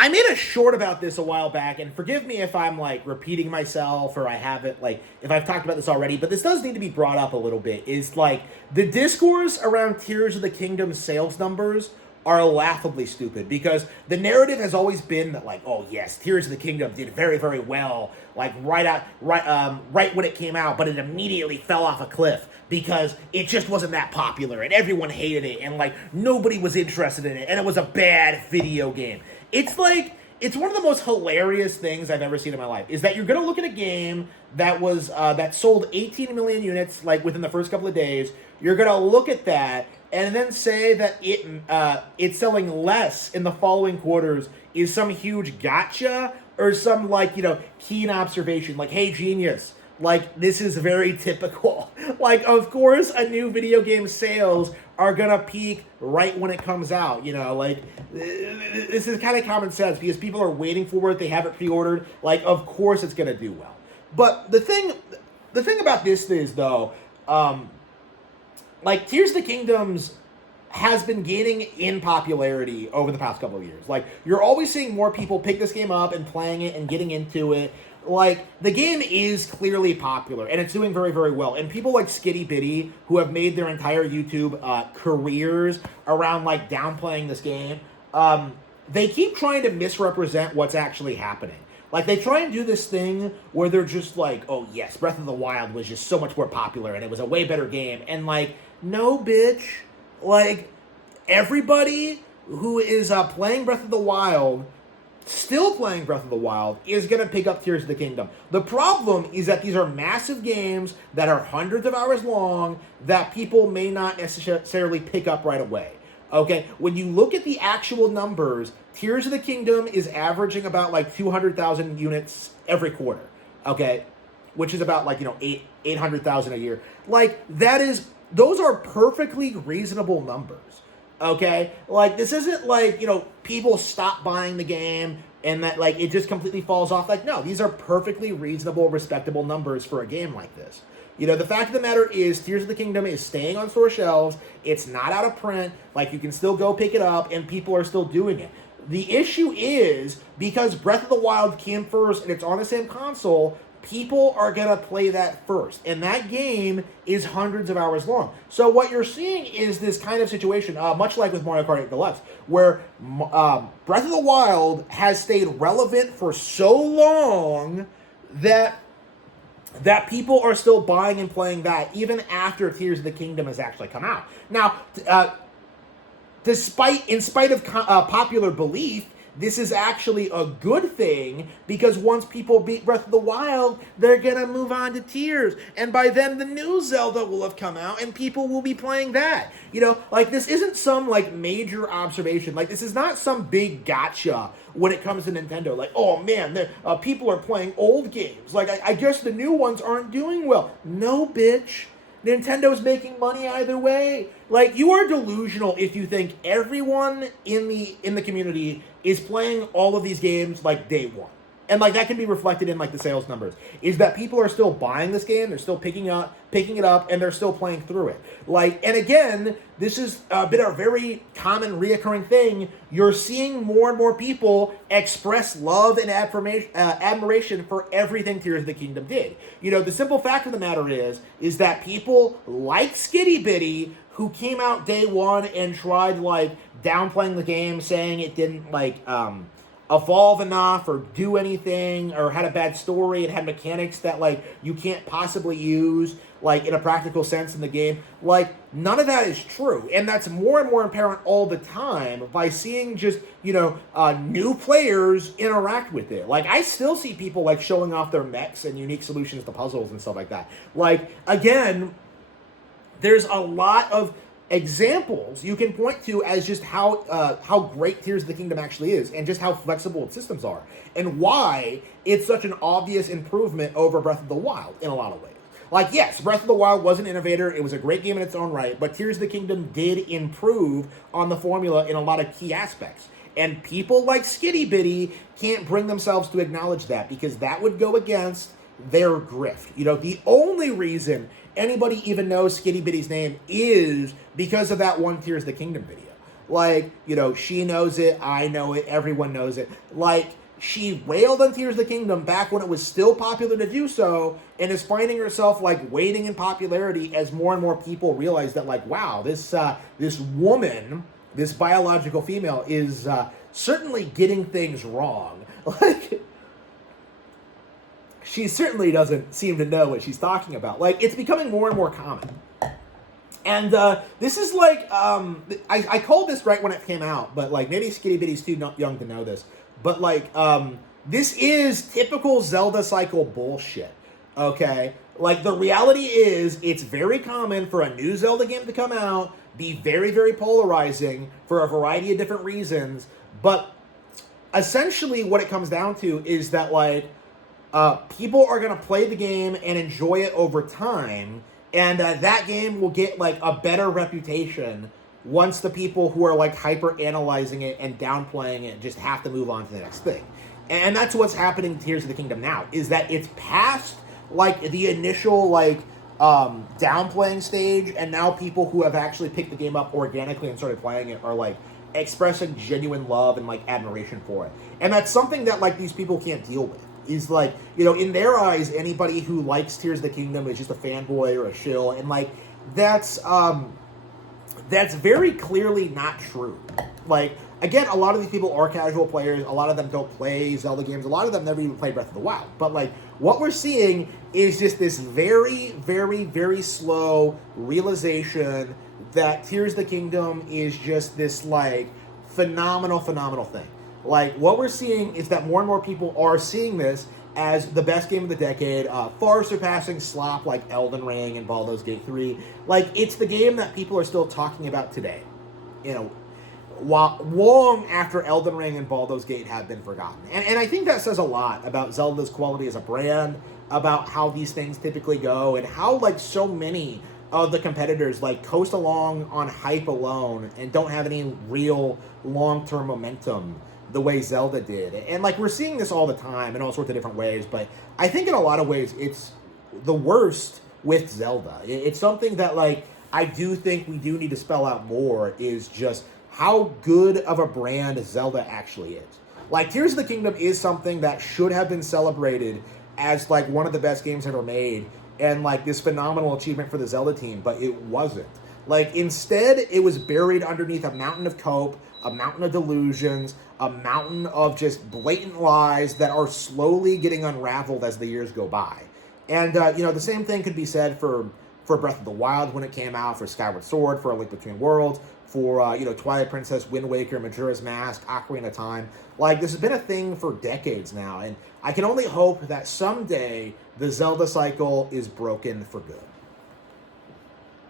I made a short about this a while back, and forgive me if I'm like repeating myself or I haven't like if I've talked about this already, but this does need to be brought up a little bit. Is like the discourse around Tears of the Kingdom sales numbers are laughably stupid because the narrative has always been that like, oh yes, Tears of the Kingdom did very, very well, like right when it came out, but it immediately fell off a cliff because it just wasn't that popular and everyone hated it and like nobody was interested in it and it was a bad video game. It's like it's one of the most hilarious things I've ever seen in my life. Is that you're gonna look at a game that sold 18 million units like within the first couple of days. You're gonna look at that and then say that it's selling less in the following quarters is some huge gotcha or some like keen observation. Like, hey, genius. Like, this is very typical. Like, of course, a new video game sales are gonna peak right when it comes out. Like, this is kind of common sense because people are waiting for it. They have it pre-ordered. Like, of course it's gonna do well. But the thing about this is, though, like, Tears of the Kingdoms has been gaining in popularity over the past couple of years. Like, you're always seeing more people pick this game up and playing it and getting into it. Like, the game is clearly popular, and it's doing very, very well. And people like Skitty Bitty, who have made their entire YouTube careers around, like, downplaying this game, they keep trying to misrepresent what's actually happening. Like, they try and do this thing where they're just like, oh, yes, Breath of the Wild was just so much more popular, and it was a way better game. And, like, no, bitch. Like, everybody who is playing Breath of the Wild, still playing Breath of the Wild, is going to pick up Tears of the Kingdom. The problem is that these are massive games that are hundreds of hours long that people may not necessarily pick up right away. Okay? When you look at the actual numbers, Tears of the Kingdom is averaging about like 200,000 units every quarter. Okay? Which is about like, 800,000 a year. Like, those are perfectly reasonable numbers. Okay? Like, this isn't like, people stop buying the game and that, like, it just completely falls off. Like, no, these are perfectly reasonable, respectable numbers for a game like this. The fact of the matter is, Tears of the Kingdom is staying on store shelves. It's not out of print. Like, you can still go pick it up, and people are still doing it. The issue is, because Breath of the Wild came first, and it's on the same console, people are going to play that first. And that game is hundreds of hours long. So what you're seeing is this kind of situation, much like with Mario Kart 8 Deluxe, where Breath of the Wild has stayed relevant for so long that people are still buying and playing that even after Tears of the Kingdom has actually come out. Now, in spite of popular belief, this is actually a good thing because once people beat Breath of the Wild, they're going to move on to Tears. And by then, the new Zelda will have come out and people will be playing that. Like, this isn't some, like, major observation. Like, this is not some big gotcha when it comes to Nintendo. Like, oh, man, people are playing old games. Like, I guess the new ones aren't doing well. No, bitch. Nintendo's making money either way. Like, you are delusional if you think everyone in the community is playing all of these games like day one. And like that can be reflected in like the sales numbers. Is that people are still buying this game, they're still picking it up, and they're still playing through it. Like, and again, this has been a very common reoccurring thing. You're seeing more and more people express love and admiration for everything Tears of the Kingdom did. The simple fact of the matter is that people like Skitty Bitty, who came out day one and tried like downplaying the game, saying it didn't like evolve enough or do anything or had a bad story, it had mechanics that like you can't possibly use like in a practical sense in the game. Like, none of that is true, and that's more and more apparent all the time by seeing just new players interact with it. Like, I still see people like showing off their mechs and unique solutions to puzzles and stuff like that. Like, again, there's a lot of examples you can point to as just how great Tears of the Kingdom actually is, and just how flexible its systems are, and why it's such an obvious improvement over Breath of the Wild in a lot of ways. Like, yes, Breath of the Wild was an innovator, it was a great game in its own right, but Tears of the Kingdom did improve on the formula in a lot of key aspects. And people like Skitty Bitty can't bring themselves to acknowledge that, because that would go against their grift. The only reason anybody even knows Skitty Bitty's name is because of that one Tears of the Kingdom video. Like, she knows it, I know it, everyone knows it. Like, she wailed on Tears of the Kingdom back when it was still popular to do so, and is finding herself, like, waiting in popularity as more and more people realize that, like, wow, this woman, this biological female, is certainly getting things wrong. Like, she certainly doesn't seem to know what she's talking about. Like, it's becoming more and more common. And this is like, I called this right when it came out, but like maybe Skitty Bitty's too young to know this. But like, this is typical Zelda cycle bullshit, okay? Like, the reality is, it's very common for a new Zelda game to come out, be very, very polarizing for a variety of different reasons, but essentially what it comes down to is that, like, people are going to play the game and enjoy it over time, and that game will get, like, a better reputation once the people who are, like, hyper-analyzing it and downplaying it just have to move on to the next thing. And that's what's happening to Tears of the Kingdom now, is that it's past, like, the initial, like, downplaying stage, and now people who have actually picked the game up organically and started playing it are, like, expressing genuine love and, like, admiration for it. And that's something that, like, these people can't deal with. Is like, in their eyes, anybody who likes Tears of the Kingdom is just a fanboy or a shill, and like, that's very clearly not true. Like, again, a lot of these people are casual players, a lot of them don't play Zelda games, a lot of them never even play Breath of the Wild, but like, what we're seeing is just this very, very, very slow realization that Tears of the Kingdom is just this, like, phenomenal thing. Like, what we're seeing is that more and more people are seeing this as the best game of the decade, far surpassing slop like Elden Ring and Baldur's Gate 3. Like, it's the game that people are still talking about today, long after Elden Ring and Baldur's Gate have been forgotten. And I think that says a lot about Zelda's quality as a brand, about how these things typically go, and how, like, so many of the competitors, like, coast along on hype alone and don't have any real long-term momentum the way Zelda did. And, like, we're seeing this all the time in all sorts of different ways, but I think in a lot of ways it's the worst with Zelda. It's something that, like, I do think we do need to spell out more, is just how good of a brand Zelda actually is. Like, Tears of the Kingdom is something that should have been celebrated as, like, one of the best games ever made, and, like, this phenomenal achievement for the Zelda team, but it wasn't. Like, instead, it was buried underneath a mountain of cope, a mountain of delusions, a mountain of just blatant lies that are slowly getting unraveled as the years go by. And, the same thing could be said for Breath of the Wild when it came out, for Skyward Sword, for A Link Between Worlds, for, Twilight Princess, Wind Waker, Majora's Mask, Ocarina of Time. Like, this has been a thing for decades now, and I can only hope that someday the Zelda cycle is broken for good.